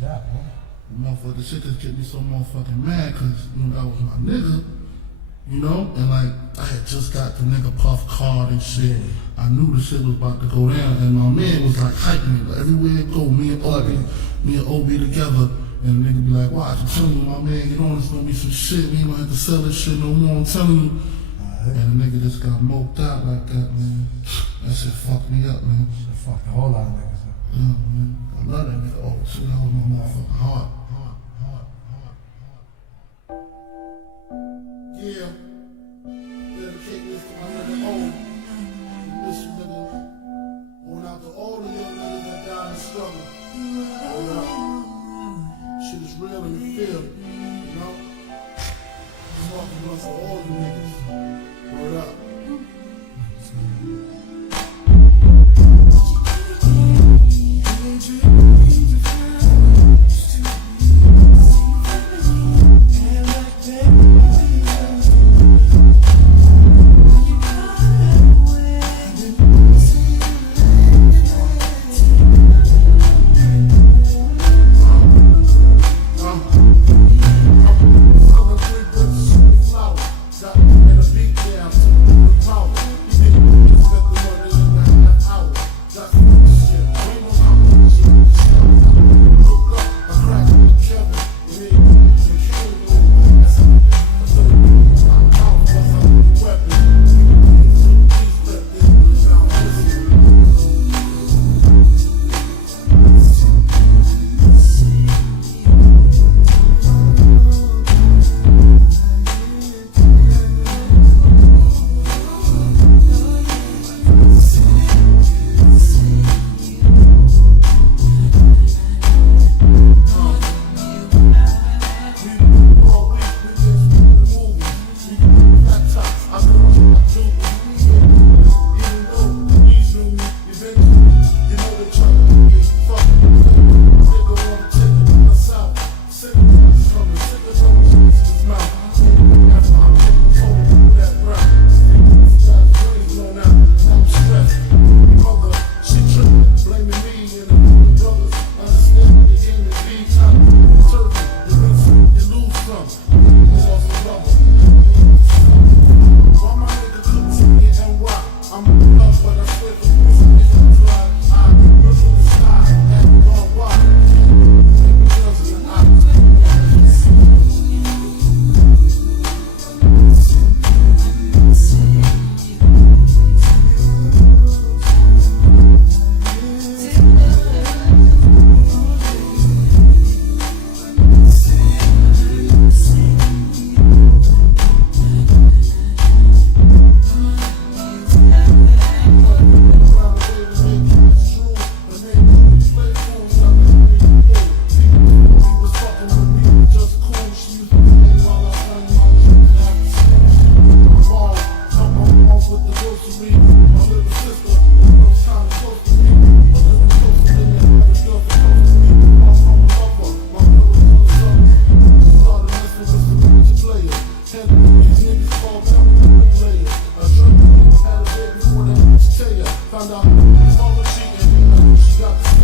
doubt, bro. Motherfucker, shit just get me so motherfucking mad, cause you know that was my nigga, you know, and like I had just got the nigga Puff card and shit. I knew the shit was about to go down, and my man was like hyping me. Like, everywhere it go, me and OB together, and the nigga be like, watch, I'm telling you, my man, you know, it's gonna be some shit. We ain't gonna have to sell this shit no more. I'm telling you. And the nigga just got moped out like that, man. That shit fucked me up, man. Shit fucked a whole lot of niggas up. Yeah, man. I love that nigga. Oh, shit, that was my motherfucking heart. Yeah. Dedicate this to my nigga O. Miss you, nigga. Going out to all the young niggas that died in the struggle. Shit is real in the field, you know? Fucking love for all you niggas. Word up. Found out all the cheating, she got